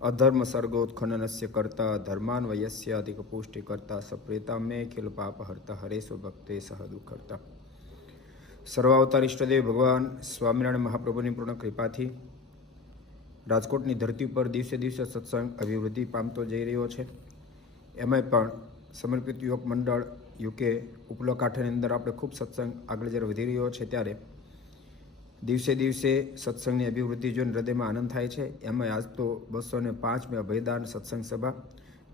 अधर्म सर्गोत्खननस्य कर्ता धर्मान वयस्य अधिक पुष्टि करता सप्रेता में खिल पाप हरता हरेश्वर भक्ते सह दुखरता। सर्वावतार इष्टदेव भगवान स्वामिनारायण महाप्रभुની પૂર્ણ કૃપાથી રાજકોટની ધરતી પર દિવસે દિવસે સત્સંગ અભિવૃદ્ધિ પામતો જઈ રહ્યો છે। એમાંય પણ સમર્પિત યુવક મંડળ યુકે ઉપલો કાંઠાની અંદર આપણે ખૂબ સત્સંગ આગળ જ્યારે વધી રહ્યો છે ત્યારે દિવસે દિવસે સત્સંગની અભિવૃદ્ધિ જોઈને હૃદયમાં આનંદ થાય છે। એમાં આજ તો 205મી અભયદાન સત્સંગ સભા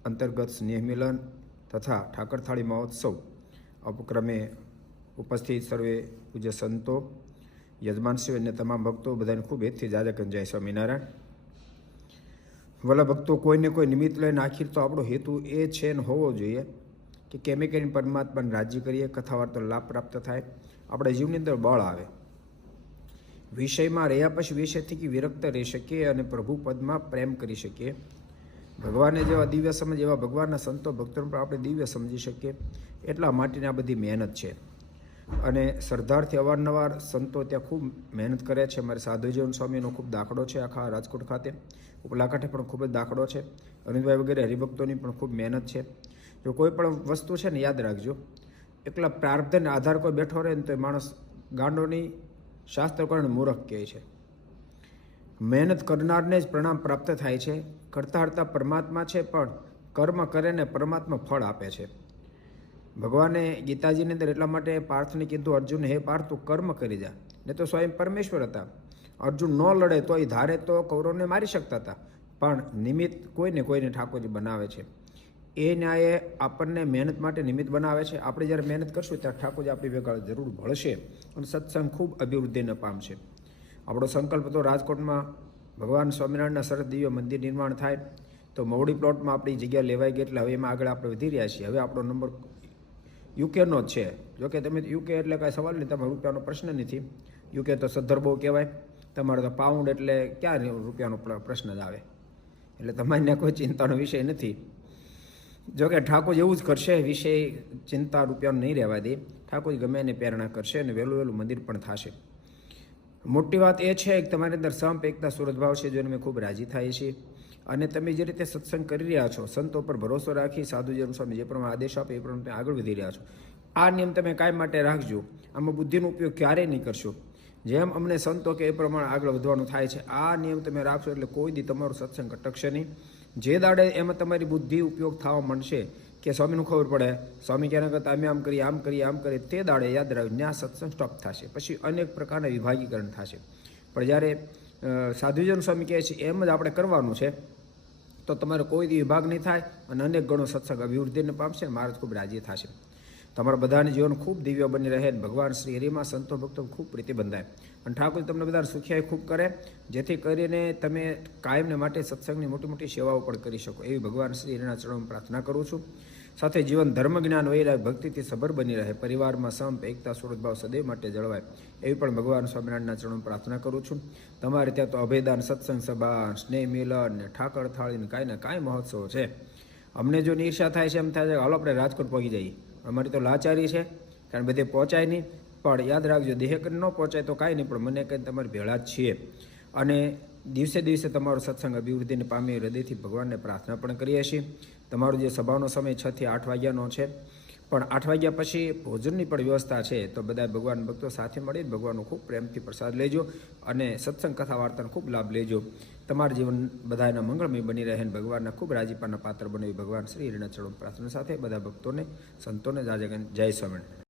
અંતર્ગત સ્નેહ મિલન તથા ઠાકર થાળી મહોત્સવ ઉપક્રમે ઉપસ્થિત સર્વે પૂજ્ય સંતો યજમાનશ્રી અને તમામ ભક્તો બધાને ખૂબ હેતથી જાજક જય સ્વામિનારાયણ। વલા ભક્તો કોઈને કોઈ નિમિત્ત લઈને આખીર તો આપણો હેતુ એ છે ને હોવો જોઈએ કે કેમે કરીને પરમાત્માને રાજી કરીએ, કથા વાર્તા લાભ પ્રાપ્ત થાય, આપણા જીવની અંદર બળ આવે, વિષયમાં રહ્યા પછી વિષયથી વિરક્ત રહી શકીએ અને પ્રભુ પદમાં પ્રેમ કરી શકીએ। ભગવાનને જેવા દિવ્ય સમજ એવા ભગવાનના સંતો ભક્તોને પણ આપણે દિવ્ય સમજી શકીએ એટલા માટેની આ બધી મહેનત છે। અને સરદારથી અવારનવાર સંતો ત્યાં ખૂબ મહેનત કરે છે। અમારે સાધુજીવન સ્વામીનો ખૂબ દાખલો છે આખા રાજકોટ ખાતે, ઉપલા કાંઠે પણ ખૂબ જ દાખલો છે। અનિલભાઈ વગેરે હરિભક્તોની પણ ખૂબ મહેનત છે। જો કોઈ પણ વસ્તુ છે ને યાદ રાખજો, એકલા પ્રાર્થના આધાર કોઈ બેઠો રહે ને તો એ માણસ ગાંડોની શાસ્ત્ર કરીને મૂર્ખ કહે છે। મહેનત કરનારને જ પરિણામ પ્રાપ્ત થાય છે। કરતા હરતા પરમાત્મા છે, પણ કર્મ કરે ને પરમાત્મા ફળ આપે છે। ભગવાને ગીતાજીની અંદર એટલા માટે પાર્થને કીધું, અર્જુન હે પાર્થ તું કર્મ કરી જા, ને તો સ્વયં પરમેશ્વર હતા। અર્જુન ન લડે તો એ ધારે તો કૌરવને મારી શકતા હતા, પણ નિમિત્ત કોઈને કોઈને ઠાકોરજી બનાવે છે। એ ન્યાયે આપણને મહેનત માટે નિમિત્ત બનાવે છે। આપણે જ્યારે મહેનત કરશું ત્યારે ઠાકોરજી આપણી વેગાળ જરૂર ભળશે અને સત્સંગ ખૂબ અભિવૃદ્ધિને પામશે। આપણો સંકલ્પ તો રાજકોટમાં ભગવાન સ્વામિનારાયણના સરસ દિવ્ય મંદિર નિર્માણ થાય તો મવડી પ્લોટમાં આપણી જગ્યા લેવાઈ ગઈ, એટલે હવે એમાં આગળ આપણે વધી રહ્યા છીએ। હવે આપણો નંબર યુકેનો જ છે। જોકે તમે યુકે એટલે કાંઈ સવાલ નહીં, તમારે રૂપિયાનો પ્રશ્ન નથી। યુકે તો સદ્ધર બહુ કહેવાય, તમારે તો પાઉન્ડ એટલે ક્યાં રૂપિયાનો પ્રશ્ન જ આવે, એટલે તમારે કોઈ ચિંતાનો વિષય નથી। જોકે ઠાકોર એવું જ કરશે, વિષય ચિંતા રૂપિયાનો નહીં રહેવા દે। ઠાકોર ગમે એને પ્રેરણા કરશે અને વહેલું વહેલું મંદિર પણ થશે। મોટી વાત એ છે કે તમારી અંદર સંપ એકતા સુરતભાવ છે, જોઈને અમે ખૂબ રાજી થાય છીએ। અને તમે જે રીતે સત્સંગ કરી રહ્યા છો, સંતો પર ભરોસો રાખી સાધુજીવન સ્વામી જે પ્રમાણે આદેશ આપે એ પ્રમાણે તમે આગળ વધી રહ્યા છો। આ નિયમ તમે કાયમ માટે રાખજો। આમાં બુદ્ધિનો ઉપયોગ ક્યારેય નહીં કરશો। જેમ અમને સંતો કે એ પ્રમાણે આગળ વધવાનું થાય છે, આ નિયમ તમે રાખશો એટલે કોઈ દી તમારું સત્સંગ અટકશે નહીં। જે દાડે એમાં તમારી બુદ્ધિ ઉપયોગ થવા માંડશે કે સ્વામીનું ખબર પડે, સ્વામી ક્યારે કરતા અમે આમ કરીએ આમ કરીએ આમ કરીએ, તે દાડે યાદ રાખજો ત્યાં સત્સંગ સ્ટોપ થશે। પછી અનેક પ્રકારના વિભાગીકરણ થશે। પણ જ્યારે સાધુજન સ્વામી કહે છે એમ જ આપણે કરવાનું છે તો તમારે કોઈ દી વિભાગ નહીં થાય અને અનેક ગણો સત્સંગ અભિવૃદ્ધિને પામશે। મહારાજ ખૂબ રાજી થશે। તમારા બધાને જીવન ખૂબ દિવ્ય બની રહે, ભગવાન શ્રી હરિમાં સંતો ભક્તો ખૂબ પ્રીતિ બંધાય અને ઠાકોર તમને બધાને સુખિયાઈ ખૂબ કરે, જેથી કરીને તમે કાયમને માટે સત્સંગની મોટી મોટી સેવાઓ પણ કરી શકો એવી ભગવાન શ્રી હરિના ચરણોમાં પ્રાર્થના કરું છું। સાથે જીવન ધર્મ જ્ઞાન વૈરાગ ભક્તિથી સભર બની રહે, પરિવારમાં સંપ એકતા સુરતભાવ સદૈવ માટે જળવાય એવી પણ ભગવાન સ્વામિનારાયણના ચરણોમાં પ્રાર્થના કરું છું। તમારે ત્યાં તો અભયદાન સત્સંગ સભા, સ્નેહ મિલન ને ઠાકર થાળીને કાંઈ ને કાંઈ મહોત્સવ છે। અમને જો ઈર્ષા થાય છે એમ થાય છે હાલો આપણે રાજકોટ પહોંચી જઈએ, અમારી તો લાચારી છે કારણ બધે પહોંચાય નહીં। પણ યાદ રાખજો, દેહ કરીને ન પહોંચાય તો કાંઈ નહીં, પણ મને કંઈ તમારે ભેળા જ છીએ। અને દિવસે દિવસે તમારો સત્સંગ અભિવૃદ્ધિને પામી હૃદયથી ભગવાનને પ્રાર્થના પણ કરીએ છીએ। તમારો જે સભાનો સમય 6 થી 8 વાગ્યાનો છે, પણ 8 વાગ્યા પછી ભોજનની પણ વ્યવસ્થા છે, તો બધા ભગવાન ભક્તો સાથે મળીને ભગવાનનો ખૂબ પ્રેમથી પ્રસાદ લેજો અને સત્સંગ કથા વાર્તાનો ખૂબ લાભ લેજો। તમારું જીવન બધાના મંગળમય બની રહે અને ભગવાનના ખૂબ રાજીપાના પાત્ર બને ભગવાન શ્રી હરિના ચરણોમાં પ્રાર્થના સાથે બધા ભક્તોને સંતોને જય સ્વામિનારાયણ।